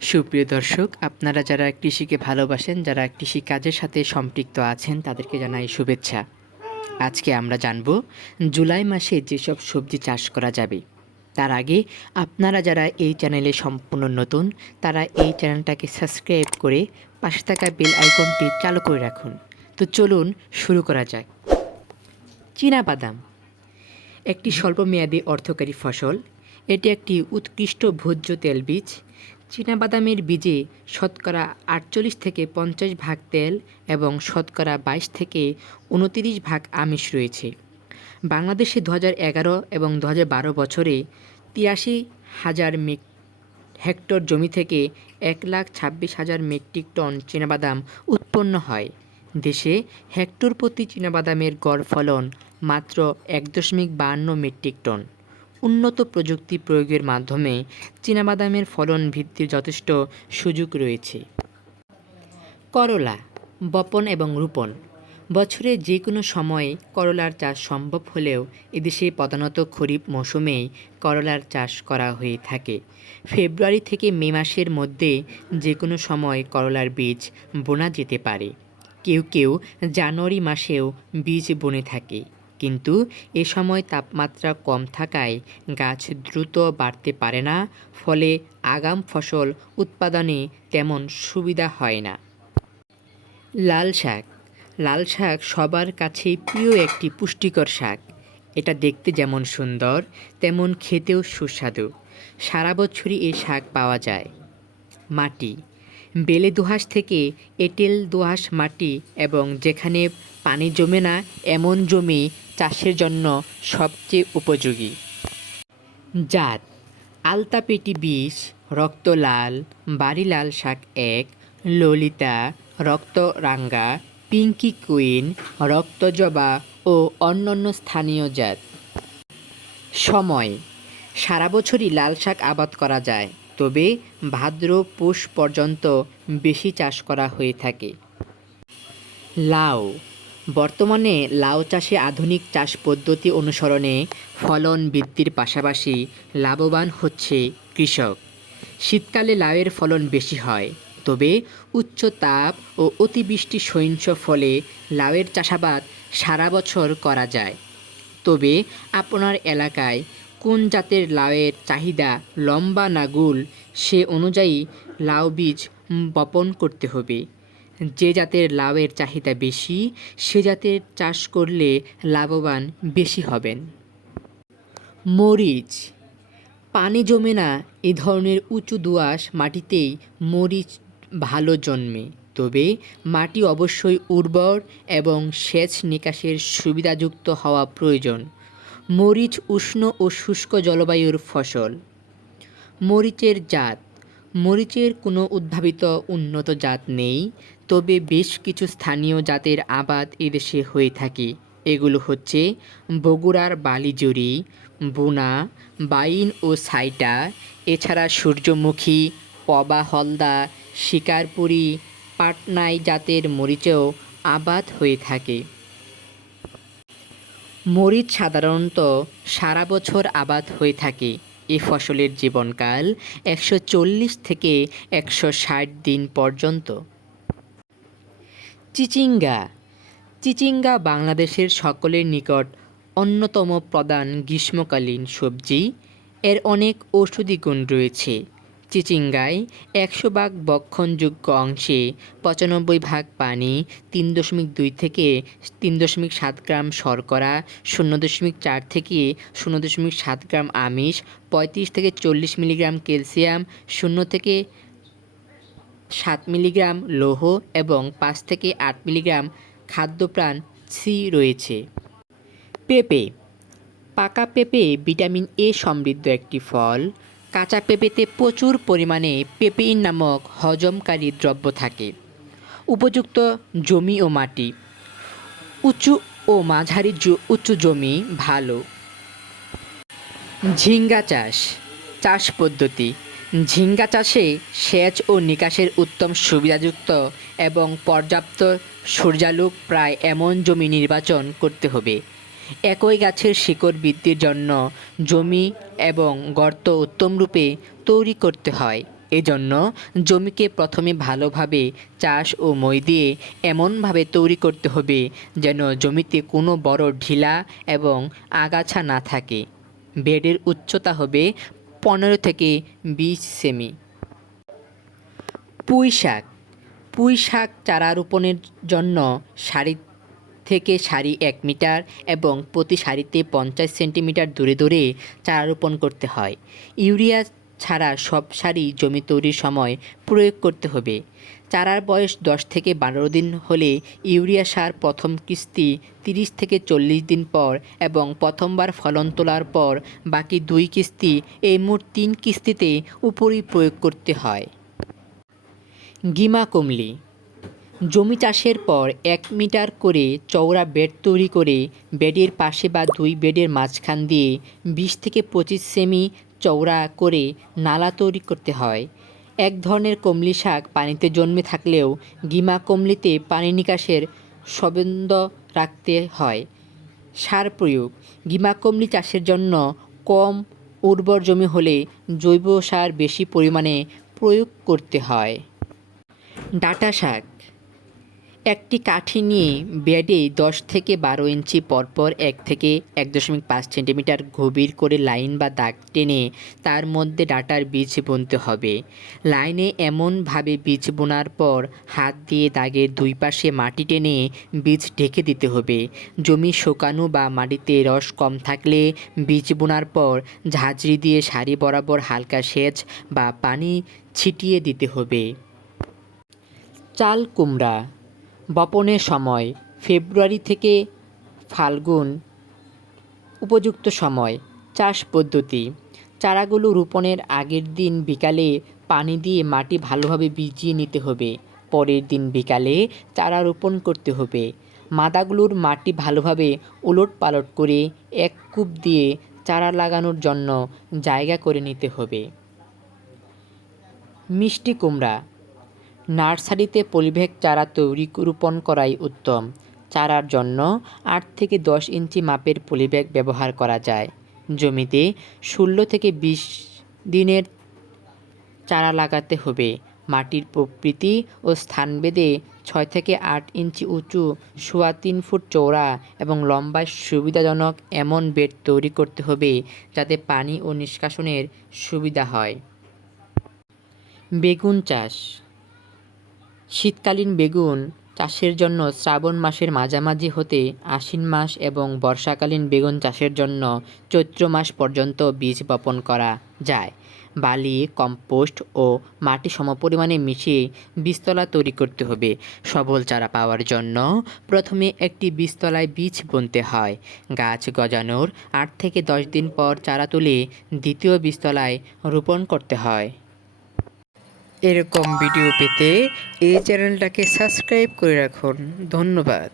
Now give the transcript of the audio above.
সুপ্রিয় দর্শক, আপনারা যারা কৃষিকে ভালোবাসেন, যারা কৃষি কাজের সাথে সম্পৃক্ত আছেন, তাদেরকে জানাই শুভেচ্ছা। আজকে আমরা জানব জুলাই মাসে যেসব সবজি চাষ করা যাবে। তার আগে আপনারা যারা এই চ্যানেলে সম্পূর্ণ নতুন, তারা এই চ্যানেলটাকে সাবস্ক্রাইব করে পাশে থাকা বেল আইকনটি চালু করে রাখুন। তো চলুন শুরু করা যাক। বাদাম। একটি স্বল্পমেয়াদী অর্থকারী ফসল। এটি একটি উৎকৃষ্ট ভোজ্য তেলবীজ চীনাবাদামের বীজে শতকরা আটচল্লিশ থেকে পঞ্চাশ ভাগ তেল এবং শতকরা বাইশ থেকে উনতিরিশ ভাগ আমিষ রয়েছে। বাংলাদেশে দু এগারো এবং দু বারো বছরে তিরাশি হাজার মেক হেক্টর জমি থেকে এক লাখ ছাব্বিশ হাজার মেট্রিক টন চীনাবাদাম উৎপন্ন হয়। দেশে হেক্টর প্রতি চীনাবাদামের গড় ফলন মাত্র এক দশমিক বাহান্ন মেট্রিক টন। উন্নত প্রযুক্তি প্রয়োগের মাধ্যমে চীনাবাদামের ফলন ভিত্তির যথেষ্ট সুযোগ রয়েছে। করলা, বপন এবং রোপণ বছরে যে কোনো সময়ে করলার চাষ সম্ভব হলেও এদেশে প্রধানত খরিফ মৌসুমেই করলার চাষ করা হয়ে থাকে। ফেব্রুয়ারি থেকে মে মাসের মধ্যে যে কোনো সময় করলার বীজ বোনা যেতে পারে। কেউ কেউ জানুয়ারি মাসেও বীজ বনে থাকে। কিন্তু এ সময় তাপমাত্রা কম থাকায় গাছ দ্রুত বাড়তে পারে না, ফলে আগাম ফসল উৎপাদনে তেমন সুবিধা হয় না। লাল শাক। লাল শাক সবার কাছেই প্রিয় একটি পুষ্টিকর শাক। এটা দেখতে যেমন সুন্দর, তেমন খেতেও সুস্বাদু। সারা বছরই এই শাক পাওয়া যায়। মাটি। বেলে দোহাস থেকে এঁটেল দোহাস মাটি এবং যেখানে পানি জমে না, এমন জমি চাষের জন্য সবচেয়ে উপযোগী। জাত, আলতাপেটি বিষ রক্ত লাল বাড়ি লাল শাক এক, ললিতা রক্ত রাঙ্গা পিঙ্কি কুইন, রক্তজবা ও অন্যান্য স্থানীয় জাত। সময়, সারা বছরই লাল শাক আবাদ করা যায়। তবে ভাদ্র পুষ পর্যন্ত বেশি চাষ করা হয়ে থাকে। লাউ। বর্তমানে লাউ চাষে আধুনিক চাষ পদ্ধতি অনুসরণে ফলন বৃদ্ধির পাশাপাশি লাভবান হচ্ছে কৃষক। শীতকালে লাউয়ের ফলন বেশি হয়, তবে উচ্চ তাপ ও অতিবৃষ্টি সহিংস ফলে লাউয়ের চাষাবাদ সারা বছর করা যায়। তবে আপনার এলাকায় কোন জাতের লাউয়ের চাহিদা লম্বা না গুল, সে অনুযায়ী লাউ বীজ বপন করতে হবে। যে জাতের লাউয়ের চাহিদা বেশি, সে জাতের চাষ করলে লাভবান বেশি হবেন। মরিচ। পানি জমে না এ ধরনের উঁচু দোআঁশ মাটিতেই মরিচ ভালো জন্মে। তবে মাটি অবশ্যই উর্বর এবং সেচ নিকাশের সুবিধাযুক্ত হওয়া প্রয়োজন। মরিচ উষ্ণ ও শুষ্ক জলবায়ুর ফসল। মরিচের জাত। মরিচের কোনো উদ্ভাবিত উন্নত জাত নেই, তবে বেশ কিছু স্থানীয় জাতের আবাদ এদেশে হয়ে থাকে। এগুলো হচ্ছে বগুড়ার বালিজুরি বুনা, বাইন ও সাইটা, এছাড়া সূর্যমুখী, পবা হলদা, শিকারপুরি, পাটনাই জাতের মরিচেও আবাদ হয়ে থাকে। মরিচ সাধারণত সারা বছর আবাদ হয়ে থাকে। এ ফসলের জীবনকাল একশো চল্লিশ থেকে একশো ষাট দিন পর্যন্ত। চিচিঙ্গা। চিচিঙ্গা বাংলাদেশের সকলের নিকট অন্যতম প্রধান গ্রীষ্মকালীন সবজি। এর অনেক ঔষধি গুণ রয়েছে। চিচিঙ্গায় একশো ভাগ বক্ষণযোগ্য অংশে পঁচানব্বই ভাগ পানি, তিন দশমিক দুই থেকে তিন দশমিক সাত গ্রাম শর্করা, শূন্য দশমিক চার থেকে শূন্য দশমিক সাত গ্রাম আমিষ, পঁয়ত্রিশ থেকে চল্লিশ মিলিগ্রাম ক্যালসিয়াম, শূন্য থেকে সাত মিলিগ্রাম লৌহ এবং পাঁচ থেকে আট মিলিগ্রাম খাদ্যপ্রাণ সি রয়েছে। পেঁপে, পাকা পেঁপে ভিটামিন এ সমৃদ্ধ একটি ফল। কাঁচা পেঁপেতে প্রচুর পরিমাণে পেপেইন নামক হজমকারী দ্রব্য থাকে। উপযুক্ত জমি ও মাটি। উঁচু ও মাঝারি উঁচু জমি ভালো। ঝিঙ্গা চাষ। চাষ পদ্ধতি। ঝিঙ্গা চাষে সেচ ও নিকাশের উত্তম সুবিধাযুক্ত এবং পর্যাপ্ত সূর্যালোক প্রায় এমন জমি নির্বাচন করতে হবে। একই গাছের শিকড় বৃদ্ধির জন্য জমি এবং গর্ত উত্তমরূপে তৈরি করতে হয়। এজন্য জমিকে প্রথমে ভালোভাবে চাষ ও মই দিয়ে এমনভাবে তৈরি করতে হবে যেন জমিতে কোনো বড় ঢিলা এবং আগাছা না থাকে। বেডের উচ্চতা হবে পনেরো থেকে বিশ সেমি। পুঁই শাক পুঁই শাক চারা রোপণের জন্য সারি থেকে সারি এক মিটার এবং প্রতি সারিতে পঞ্চাশ সেন্টিমিটার দূরে দূরে চারা রোপণ করতে হয়। ইউরিয়া ছাড়া সব সারি জমি তৈরির সময় প্রয়োগ করতে হবে। চারার বয়স দশ থেকে বারো দিন হলে ইউরিয়া সার প্রথম কিস্তি তিরিশ থেকে চল্লিশ দিন পর এবং প্রথমবার ফলন তোলার পর বাকি দুই কিস্তি এই মোট তিন কিস্তিতে উপরই প্রয়োগ করতে হয়। গিমা কমলি জমি চাষের পর এক মিটার করে চওড়া বেড তৈরি করে বেডের পাশে বা দুই বেডের মাঝখান দিয়ে বিশ থেকে পঁচিশ সেমি চওড়া করে নালা তৈরি করতে হয়। এক ধরনের কমলি শাক পানিতে জন্মে থাকলেও গিমা কমলিতে পানি নিকাশের সবেন্দ রাখতে হয়। সার প্রয়োগ, গিমা কমলি চাষের জন্য কম উর্বর জমি হলে জৈব সার বেশি পরিমাণে প্রয়োগ করতে হয়। ডাটা শাক একটি কাঠি নিয়ে বেডে দশ থেকে বারো ইঞ্চি পরপর এক থেকে এক দশমিক পাঁচ সেন্টিমিটার গভীর করে লাইন বা দাগ টেনে তার মধ্যে ডাটার বীজ বুনতে হবে। লাইনে এমনভাবে বীজ বোনার পর হাত দিয়ে দাগের দুই পাশে মাটি টেনে বীজ ঢেকে দিতে হবে। জমি শুকানো বা মাটিতে রস কম থাকলে বীজ বোনার পর ঝাঁঝরি দিয়ে সারি বরাবর হালকা সেচ বা পানি ছিটিয়ে দিতে হবে। চাল কুমড়া বপনের সময়, ফেব্রুয়ারি থেকে ফাল্গুন উপযুক্ত সময়, চাষ পদ্ধতি। চারাগুলো রোপণের আগের দিন বিকালে পানি দিয়ে মাটি ভালোভাবে ভিজিয়ে নিতে হবে। পরের দিন বিকালে চারা রোপণ করতে হবে। মাদাগুলোর মাটি ভালোভাবে ওলট পালট করে এক কূপ দিয়ে চারা লাগানোর জন্য জায়গা করে নিতে হবে। মিষ্টি কুমড়া নার্সারিতে পলিব্যাগ চারা তৈরি রোপণ করাই উত্তম। চারার জন্য আট থেকে দশ ইঞ্চি মাপের পলিব্যাগ ব্যবহার করা যায়। জমিতে ষোলো থেকে বিশ দিনের চারা লাগাতে হবে। মাটির প্রকৃতি ও স্থান স্থানভেদে ছয় থেকে আট ইঞ্চি উঁচু, সোয়া তিন ফুট চওড়া এবং লম্বায় সুবিধাজনক এমন বেড তৈরি করতে হবে যাতে পানি ও নিষ্কাশনের সুবিধা হয়। বেগুন চাষ শীতকালীন বেগুন চাষের জন্য শ্রাবণ মাসের মাঝামাঝি হতে আশ্বিন মাস এবং বর্ষাকালীন বেগুন চাষের জন্য চৈত্র মাস পর্যন্ত বীজ বপন করা যায়। বালি, কম্পোস্ট ও মাটি সমপরিমাণে মিশিয়ে বীজতলা তৈরি করতে হবে। সবল চারা পাওয়ার জন্য প্রথমে একটি বীজতলায় বীজ বুনতে হয়। গাছ গজানোর আট থেকে দশ দিন পর চারা তুলে দ্বিতীয় বীজতলায় রোপণ করতে হয়। এরকম ভিডিও পেতে এই চ্যানেলটাকে সাবস্ক্রাইব করে রাখুন। ধন্যবাদ।